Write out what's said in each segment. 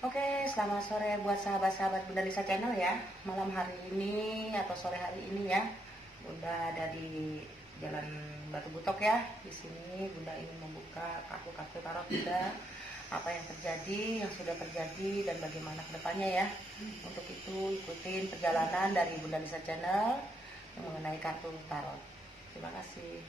Oke, selamat sore buat sahabat-sahabat Bunda Lisa Channel ya. Malam hari ini atau sore hari ini ya, Bunda ada di Jalan Batu Butok ya. Di sini Bunda ingin membuka kartu-kartu tarot Bunda, apa yang terjadi, yang sudah terjadi dan bagaimana kedepannya ya. Untuk itu ikutin perjalanan dari Bunda Lisa Channel yang mengenai kartu tarot. Terima kasih.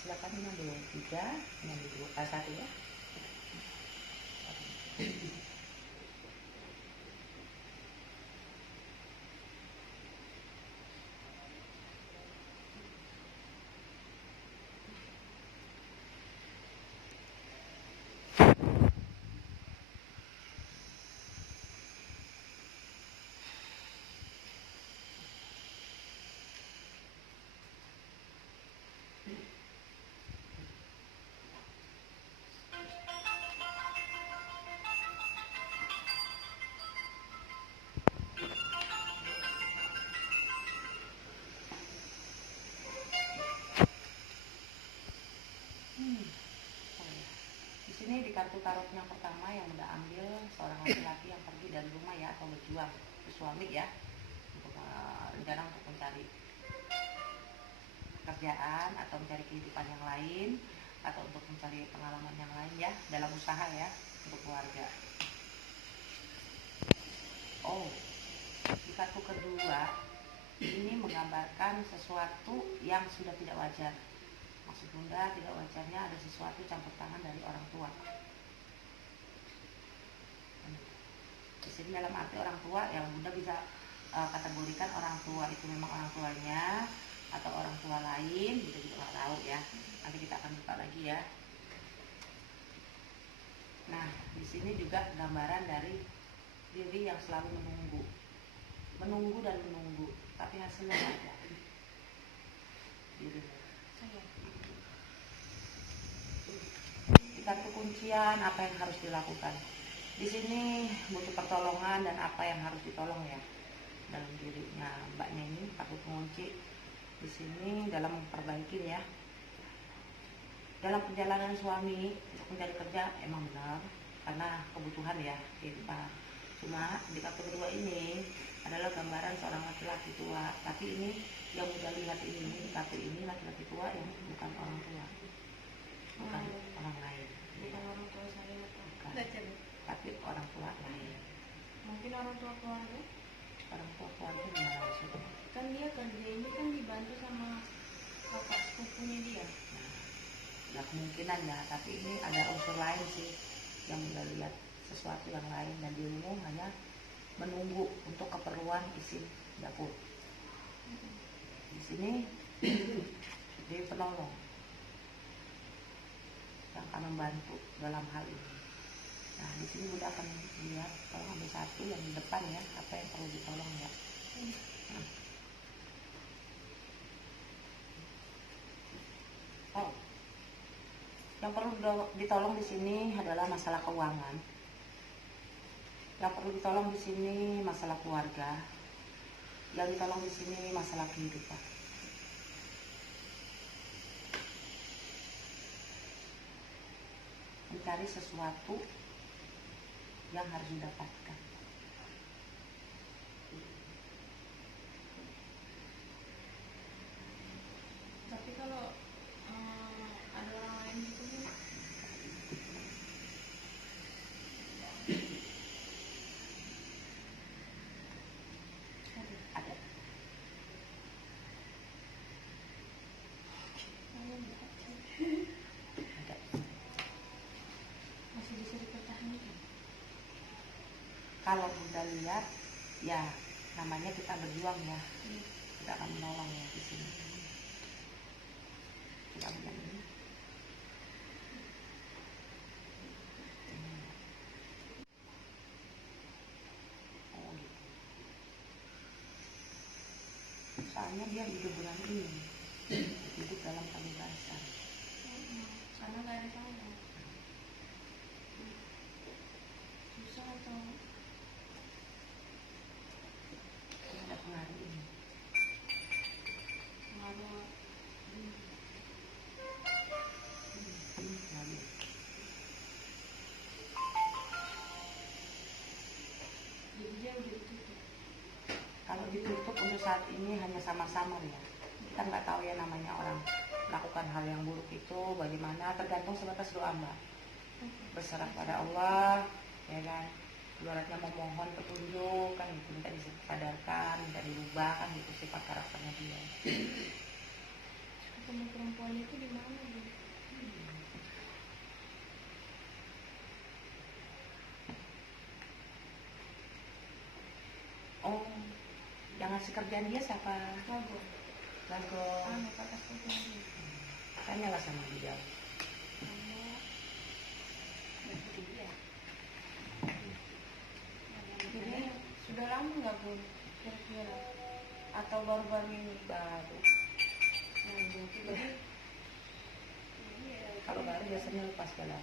Silakan mengambil 3, mengambil 2, 1 ya. Di sini di kartu tarot yang pertama yang udah ambil seorang laki-laki yang pergi dari rumah ya, atau berjuang bersuami ya, untuk rencana untuk mencari pekerjaan atau mencari kehidupan yang lain atau untuk mencari pengalaman yang lain ya dalam usaha ya untuk keluarga. Oh, di kartu kedua ini menggambarkan sesuatu yang sudah tidak wajar. Maksud Bunda, tidak wajarnya ada sesuatu campur tangan dari orang tua. Di sini dalam arti orang tua yang Bunda bisa kategorikan orang tua itu memang orang tuanya atau orang tua lain, Bunda juga nggak tahu ya. Nanti kita akan buka lagi ya. Nah, di sini juga gambaran dari diri yang selalu menunggu dan menunggu, tapi hasilnya nggak ada. Diri di kartu kuncian apa yang harus dilakukan di sini, butuh pertolongan dan apa yang harus ditolong ya dalam dirinya mbaknya ini. Kartu pengunci di sini dalam memperbaiki ya, dalam perjalanan suami untuk mencari kerja emang benar karena kebutuhan ya kehidupan. Cuma di kartu kedua ini adalah gambaran seorang laki-laki tua, tapi ini yang udah lihat ini di kartu ini laki-laki tua yang bukan orang tua, bukan orang lain, bukan orang tua saya bukan, tapi orang tua lain. Mungkin orang tua keluarga. Orang tua keluarga gimana maksudnya? Kan dia kerja ini kan dibantu sama kakak sepupunya dia. Nah, kemungkinan ya, tapi ini ada unsur lain sih yang udah lihat sesuatu yang lain dan dirimu hanya menunggu untuk keperluan isi dapur. Di sini dia penolong yang akan membantu dalam hal ini. Nah, di sini Bunda akan lihat, kalau ambil satu yang di depan ya, apa yang perlu ditolong ya. Oh, yang perlu ditolong di sini adalah masalah keuangan. Yang perlu ditolong di sini masalah keluarga. Yang ditolong di sini masalah kehidupan. Mencari sesuatu yang harus didapatkan. Tapi kalau ada orang lain gitu kan, Ada. Ada. masih bisa dipertahankan. Kalau Bunda lihat, ya namanya kita berjuang ya, kita akan menolong ya di sini. Kita ambil ini. soalnya dia hidup bulan ini, hidup dalam kebebasan. Karena nggak ada salah. Susah atau Ada pengaruh ini. pengaruh. Lalu, Jadi dia udah ditutup. kalau ditutup untuk saat ini hanya sama-sama ya. Kita nggak tahu ya namanya orang melakukan hal yang buruk itu bagaimana, tergantung sebatas doa Mbak. Berserah pada Allah, ya kan. Ibaratnya memohon petunjuk kan gitu, minta disadarkan, minta dirubah kan gitu sifat karakternya dia. Ketemu perempuan itu di mana Bu? Oh, yang ngasih kerjaan dia siapa? Lago. Lago. Kata sendiri. Tanyalah sama dia. Jadi sudah lama nggak Bu? Kira-kira atau baru-baru ini? Baru. Kalau baru biasanya lepas jalan.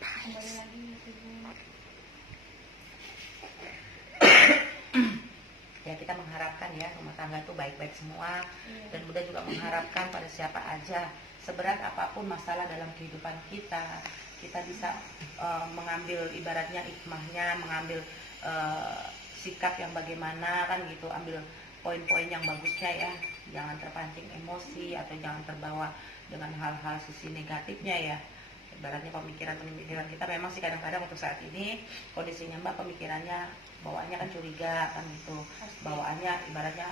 Kembali lagi gitu Bu. Ya kita mengharapkan ya rumah tangga itu baik-baik semua. Iya. Dan Bunda juga mengharapkan pada siapa aja, seberat apapun masalah dalam kehidupan kita, kita bisa mengambil ibaratnya hikmahnya, mengambil sikap yang bagaimana kan gitu, ambil poin-poin yang bagusnya ya, jangan terpancing emosi atau jangan terbawa dengan hal-hal sisi negatifnya ya. Ibaratnya pemikiran kita memang sih kadang-kadang untuk saat ini kondisinya Mbak pemikirannya bawaannya kan curiga kan gitu, bawaannya ibaratnya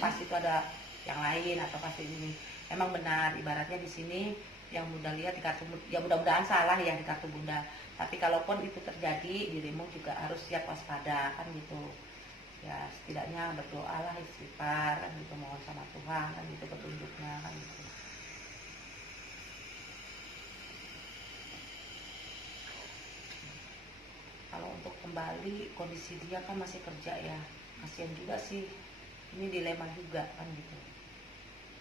pasti itu ada yang lain atau pasti ini. Emang benar ibaratnya di sini yang Bunda lihat di kartu, ya mudah-mudahan salah ya di kartu Bunda, tapi kalaupun itu terjadi dirimu juga harus siap waspada kan gitu ya, setidaknya berdoa lah, istighfar kan gitu, mohon sama Tuhan kan gitu petunjuknya kan gitu. Kalau untuk kembali kondisi dia kan masih kerja ya, kasihan juga sih, ini dilema juga kan gitu.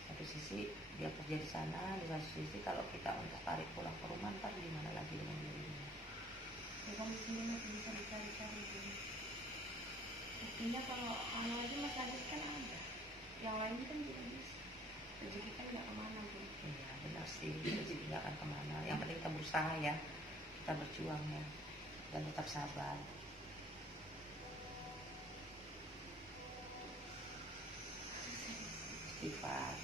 Satu sisi dia kerja di sana, di satu sisi kalau kita untuk tarik pulang ke rumah ntar gimana lagi dengan dirinya. Ya kamu sendiri masih bisa dicari-cari Bu. Buktinya kalau anak aja Mas Adit kan ada, yang lain kan juga bisa. Rezeki kan nggak kemana Bu. Iya benar sih, rezeki nggak akan kemana. Yang penting kita berusaha ya, kita berjuang ya, dan tetap sabar. Istighfar.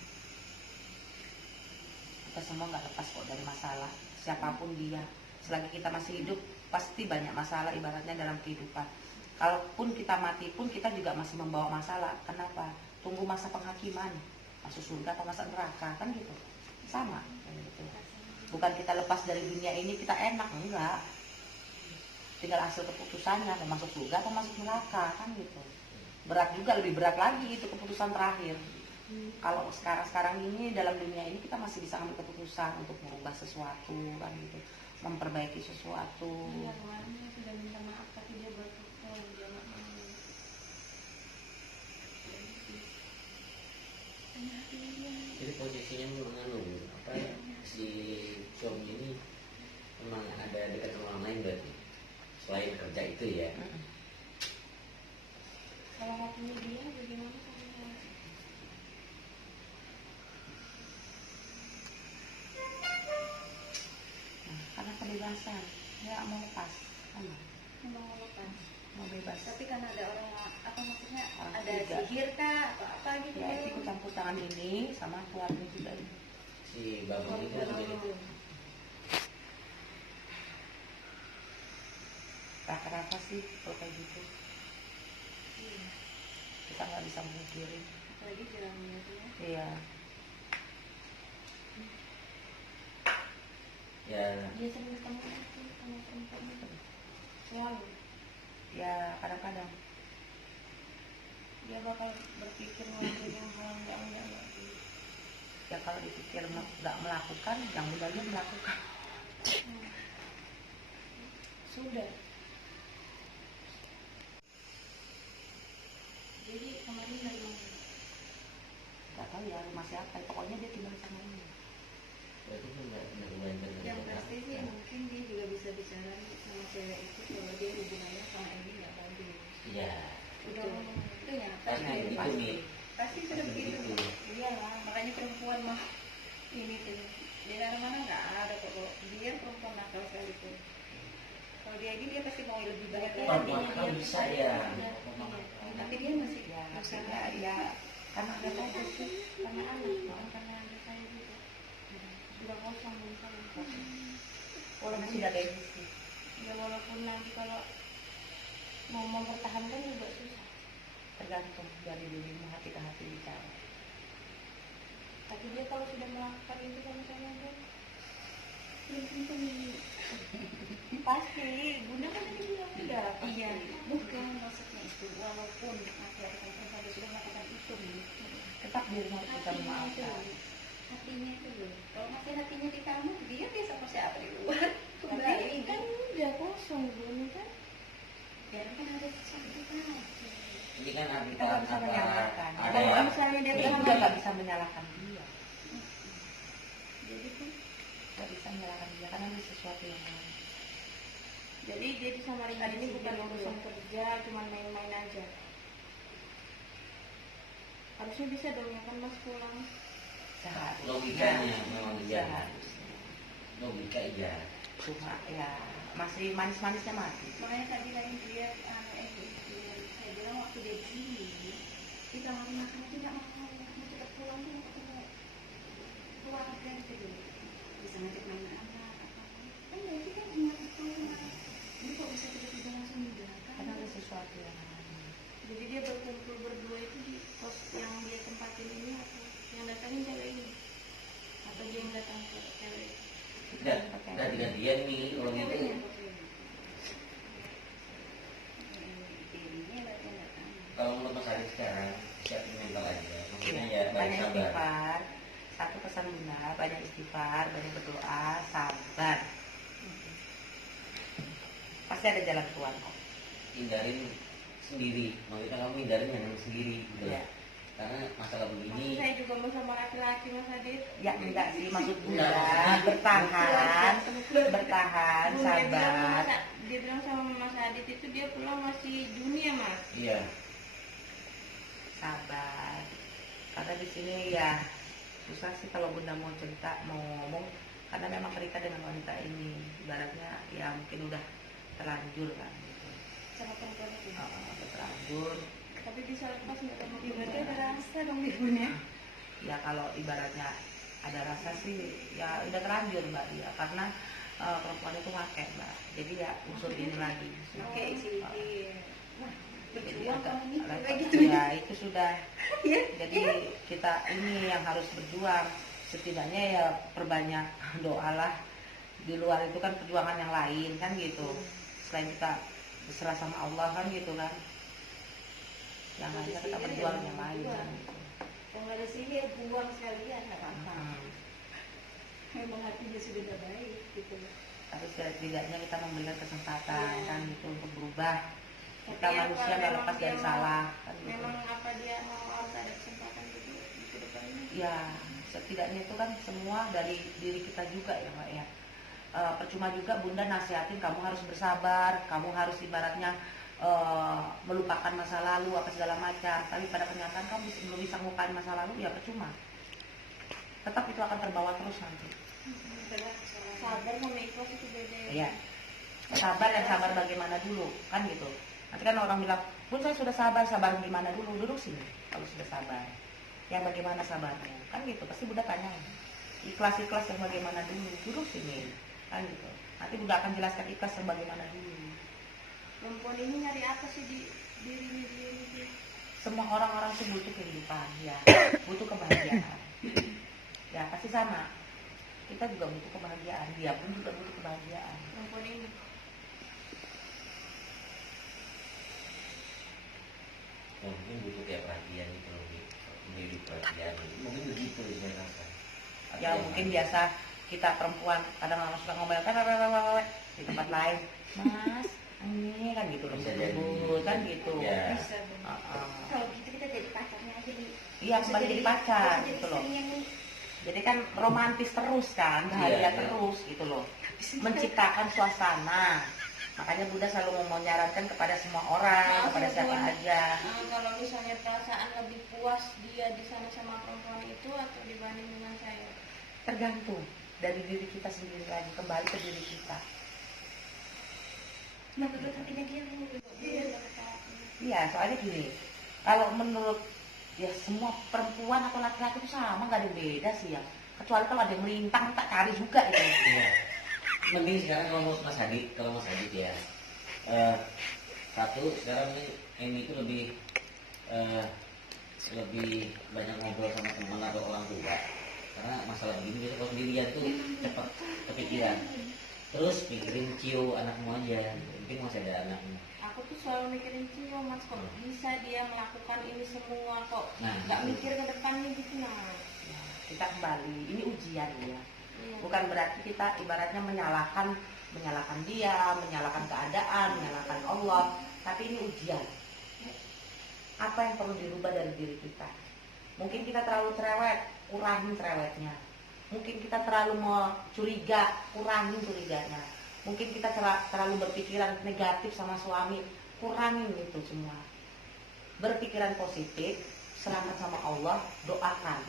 Kita semua nggak lepas kok dari masalah, siapapun dia. Selagi kita masih hidup, pasti banyak masalah ibaratnya dalam kehidupan. Kalaupun kita mati pun kita juga masih membawa masalah. Kenapa? Tunggu masa penghakiman, masuk surga atau masuk neraka kan gitu. Sama kan gitu. Bukan kita lepas dari dunia ini kita enak, enggak. Tinggal hasil keputusannya, mau masuk surga atau masuk neraka kan gitu. Berat juga, lebih berat lagi itu keputusan terakhir. Kalau sekarang ini dalam dunia ini kita masih bisa ambil keputusan untuk merubah sesuatu kan gitu, memperbaiki sesuatu. Iya kemarin sudah minta maaf tapi dia berkata dia nggak mau. Jadi posisinya menganu apa si suami ini memang ada dekat sama orang lain berarti selain kerja itu ya. Kalau waktunya dia bagaimana sama Karena kebebasan, ya mau lepas, kan? mau lepas? Mau bebas. Tapi kan ada orang apa maksudnya Orang ada ketiga. sihir kah atau apa gitu? Ya ikut campur tangan ini sama keluarga juga ini. Si babang ini kan milik Rata-rata sih kalau kayak gitu kita nggak bisa memungkiri. Apalagi jalannya itu ya. Iya. ya Dia sering ketemu itu sama perempuan itu selalu. Ya kadang-kadang Dia bakal berpikir ngelakuin yang hal enggak gitu. ya kalau dipikir nggak melakukan, yang mudahnya melakukan. sudah. Jadi kemarin dari mana? Nggak tahu ya rumah siapa, pokoknya dia tinggal sama ini. Berarti itu nggak main dengan Yang Jakarta. pasti sih mungkin dia juga bisa bicara sama cewek itu kalau dia hubungannya sama Edi nggak bagus. Iya. Udah ngomong itu ya Pasti pasti itu pasti. nih. pasti sudah begitu. Begitu. Iya lah, makanya perempuan mah ini tuh di mana nggak ada kok. Kalau dia perempuan nakal sekali tuh. Kalau dia ini dia pasti mau lebih banyak. Perempuan nakal bisa ya. Iya. Tapi dia masih Ya, usaha ya karena ada aja sih. karena anak, bukan karena ada saya juga. Sudah kosong di sana. Walaupun tidak ada isi. Ya walaupun nanti kalau mau mempertahankan juga susah. Tergantung dari dirimu, hati ke hati bicara. Tapi dia kalau sudah melakukan itu sama saya dia belum tentu nih. Pasti Bunda kan tadi bilang udah pasti. Iya, bukan maksudnya itu walaupun laki-laki perempuan sudah melakukan itu nih, Tetap dirimu harus bisa hatinya itu memaafkan. hatinya itu loh. Kalau masih hatinya di kamu, dia sama siapa di luar. Tapi kan udah kosong Bunda kan. Ya kan ada sesuatu kan. Ini kan arti Kita nggak bisa menyalahkan. ada Kalau yang misalnya dia ini juga juga nggak bisa menyalahkan dia. Jadi kan Nggak bisa menyalahkan dia karena ada sesuatu yang lain. jadi dia di Samarinda ini bukan urusan kerja, cuma main-main aja. Harusnya bisa dong ya kan Mas pulang. Seharusnya. logikanya memang iya. Seharusnya. Logika iya. Cuma ya masih manis-manisnya mati. Makanya tadi lagi lihat saya bilang waktu dia di sini, di kamar makan tidak mau cepat pulang tuh mau ketemu keluarga gitu loh. Bisa ngajak main anak apa. Kan berarti kan ingat itu ini kok bisa tiba-tiba langsung meninggalkan. Karena ada sesuatu yang lain. Jadi dia berkumpul berdua itu di pos yang dia tempatin ini atau yang datangin cewek ini atau dia yang datang ke cewek itu? Ganti-gantian nih kalau gitu. Kalau menurut Mas Ari sekarang siapin mental aja. Maksudnya ya banyak Banyak sabar. istighfar. Satu pesan Bunda, banyak istighfar, banyak berdoa, sabar. Pasti ada jalan keluar kok. Hindarin sendiri. Maksudnya kamu hindarin yang sendiri gitu. Iya. Karena masalah Maksud begini saya juga mau sama laki-laki Mas Adit. Ya enggak sih, maksud Bunda Enggak. bertahan, bertahan, sabar. Dia bilang sama Mas Adit itu dia pulang masih Juni ya Mas. iya. Sabar. Karena di sini ya susah sih kalau Bunda mau cerita, mau ngomong, karena memang terikat dengan wanita ini. Ibaratnya ya mungkin udah terlanjur kan gitu. Sama perempuan itu. Udah terlanjur. Tapi bisa lepas nggak sama dia? Berarti ada rasa dong di Bunda. Ya kalau ibaratnya ada rasa sih ya udah terlanjur Mbak ya, karena perempuan itu ngakek Mbak. Jadi ya unsur ini lagi. Oke isi. Jadi Berjuang agak kamu nih kayak repot. gitu Ya itu sudah. ya. Jadi kita ini yang harus berjuang. Setidaknya ya perbanyak doalah. Di luar itu kan perjuangan yang lain kan gitu. Selain kita berserah sama Allah kan gitu kan. Yang lainnya kita berjuang yang lain kan gitu. Yang ada sihir buang sekalian nggak apa-apa. Hmm. Memang hatinya sudah tidak baik gitu. Tapi setidaknya kita memberikan kesempatan kan gitu untuk berubah. Kita Tapi manusia apa nggak memang lepas dia dari mau- salah kan gitu. Memang apa dia mau harus ada kesempatan gitu di kedepannya? Ya setidaknya itu kan semua dari diri kita juga ya Mbak ya. Percuma juga Bunda nasihatin kamu harus bersabar, kamu harus ibaratnya melupakan masa lalu apa segala macam. Tapi pada kenyataan kamu belum bisa melupakan masa lalu ya percuma. Tetap itu akan terbawa terus nanti. Sabar sama ikhlas itu beda ya. Iya. Sabar dan sabar bagaimana dulu kan gitu. Nanti kan orang bilang, Bun saya sudah sabar, sabar gimana dulu, duduk sini kalau sudah sabar. Yang bagaimana sabarnya kan gitu. Pasti Bunda tanya. Ikhlas-ikhlas yang bagaimana dulu, duduk sini kan gitu. Nanti Bunda akan jelaskan ikhlas yang bagaimana dulu. Perempuan ini nyari apa sih di dirinya dia? Semua orang-orang tuh butuh kehidupan ya, butuh kebahagiaan. Ya pasti sama. Kita juga butuh kebahagiaan, dia pun juga butuh kebahagiaan. Perempuan ini. Ya, mungkin butuh kayak perhatian gitu loh, menjadi perhatian. Mungkin begitu saya rasa. Ya mungkin biasa kita perempuan kadang suka ngomel kan di tempat lain, Mas ini kan gitu loh, Bisa jadi. kan gitu. Ya. Bisa bener. Heeh. Kalau gitu kita jadi pacarnya aja nih. Iya, kembali jadi pacar jadi gitu loh. istrinya nih. Jadi kan romantis terus kan, bahagia Iya, iya. terus gitu loh. Menciptakan suasana. Makanya Bunda selalu mau menyarankan kepada semua orang, Maaf, kepada ya, siapa Bun. aja. Kalau misalnya perasaan lebih puas dia di sana sama perempuan itu atau dibanding dengan saya? Tergantung dari diri kita sendiri lagi, kembali ke diri kita. Nah, betul hatinya dia nih. Iya. Iya, soalnya gini, kalau menurut ya semua perempuan atau laki-laki itu sama, nggak ada yang beda sih ya. Kecuali kalau ada yang melintang, tak cari juga gitu. Iya. Mending sekarang kalau Mas Adit ya, satu sekarang ini Emi itu lebih banyak ngobrol sama teman atau orang tua, karena masalah begini biasanya kalau sendirian tuh cepat kepikiran. Terus pikirin Cio anakmu aja, mungkin masih ada anakmu. Aku tuh selalu mikirin Cio, Mas, kok bisa dia melakukan ini semua kok Nah, nggak mikir ke depannya gitu nah. Nah, kita kembali, ini ujian ya. Iya. Bukan berarti kita ibaratnya menyalahkan dia, menyalahkan keadaan, menyalahkan Allah, tapi ini ujian. Apa yang perlu dirubah dari diri kita? Mungkin kita terlalu cerewet, kurangin cerewetnya. Mungkin kita terlalu curiga, kurangin curiganya. Mungkin kita terlalu berpikiran negatif sama suami, kurangin itu semua. Berpikiran positif, serahkan sama Allah, doakan.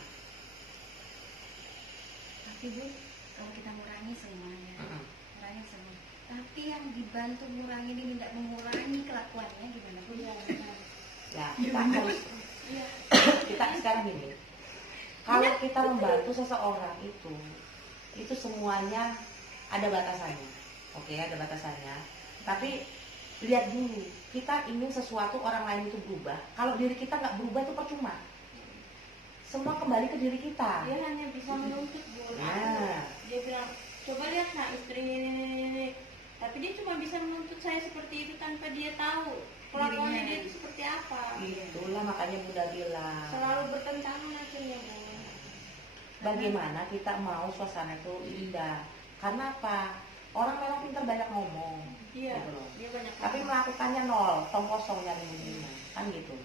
Tapi Bu, kalau kita ngurangi semuanya, Mm-mm. ngurangi semua. Tapi yang dibantu ngurangi ini tidak mengurangi kelakuannya gimana Bu? Iya, benar. Ya, kita harus Iya. kita sekarang gini, kalau kita membantu seseorang itu semuanya ada batasannya, oke, ada batasannya. Tapi lihat dulu, kita ingin sesuatu orang lain itu berubah, kalau diri kita nggak berubah itu percuma. Semua kembali ke diri kita. Dia hanya bisa menuntut, Bu. Nah. Dia bilang, coba lihat nak istri ini. Tapi dia cuma bisa menuntut saya seperti itu tanpa dia tahu kelakuannya Dirinya. dia itu seperti apa. Itulah makanya Bunda bilang, Selalu bertentangan akhirnya, Bu. bagaimana kita mau suasana itu indah. Karena apa? Orang memang pintar banyak ngomong, Iya, gitu loh. dia banyak Tapi ngomong. melakukannya nol, tong kosong nyari bunyinya, kan gitu.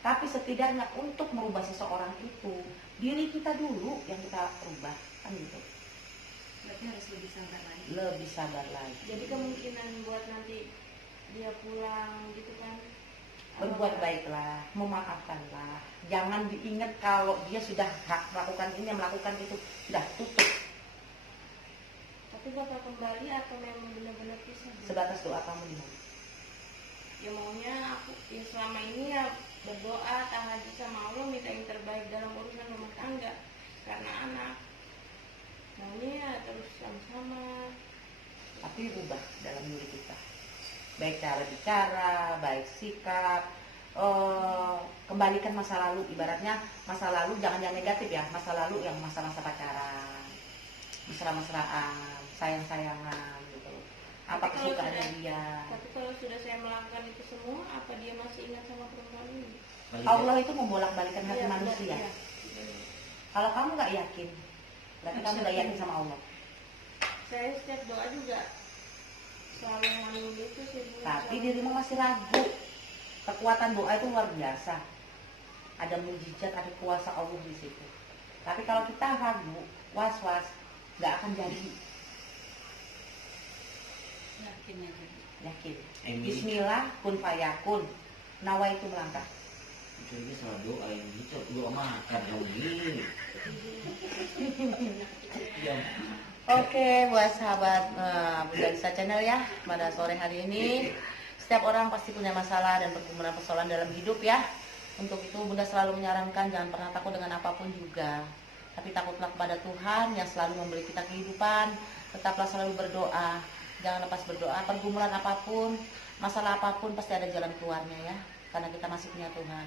Tapi setidaknya untuk merubah seseorang itu, diri kita dulu yang kita rubah, kan gitu. Berarti harus lebih sabar lagi. Lebih sabar lagi. Jadi kemungkinan buat nanti dia pulang gitu kan. Berbuat baiklah, memaafkanlah. Jangan diingat kalau dia sudah melakukan ini, melakukan itu, sudah tutup. Tapi bakal kembali atau memang benar-benar pisah? Bu? Sebatas doa kamu gimana? Ya maunya aku ya selama ini ya berdoa, tahajud sama Allah, minta yang terbaik dalam urusan rumah tangga karena anak. Maunya ya terus sama-sama. Tapi rubah dalam diri kita. Baik cara bicara, baik sikap, kembalikan masa lalu. Ibaratnya masa lalu jangan yang negatif ya, masa lalu yang masa-masa pacaran, mesra-mesraan, sayang-sayangan gitu. Apa Tapi kalau kesukaannya sudah- dia. Tapi kalau sudah saya melakukan itu semua, apa dia masih ingat sama perempuan ini? Allah itu membolak-balikan hati Iya, manusia. iya. Kalau kamu nggak yakin, berarti kamu nggak yakin sama Allah. Saya setiap doa juga selalu ngomong gitu sih, Bu. Tapi Selalu- dirimu masih ragu. Kekuatan doa itu luar biasa. Ada mujizat, ada kuasa Allah di situ. Tapi kalau kita ragu, was-was, nggak akan jadi. Yakin aja. Yakin. Emi Bismillah, kun fayakun. Nawaitu melangkah. jadi salah doa yang gitu, doa makan yang begini. Ya, Oke, buat sahabat Bunda Lisa Channel ya, pada sore hari ini setiap orang pasti punya masalah dan pergumulan persoalan dalam hidup ya. Untuk itu Bunda selalu menyarankan jangan pernah takut dengan apapun juga, tapi takutlah kepada Tuhan yang selalu memberi kita kehidupan. Tetaplah selalu berdoa, jangan lepas berdoa. Pergumulan apapun, masalah apapun pasti ada jalan keluarnya ya, karena kita masih punya Tuhan.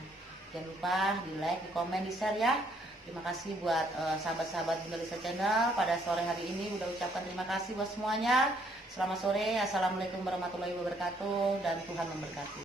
Jangan lupa di like, di komen, di share ya. Terima kasih buat sahabat-sahabat Bunda Lisa Channel pada sore hari ini. Udah ucapkan terima kasih buat semuanya. Selamat sore, assalamualaikum warahmatullahi wabarakatuh, dan Tuhan memberkati.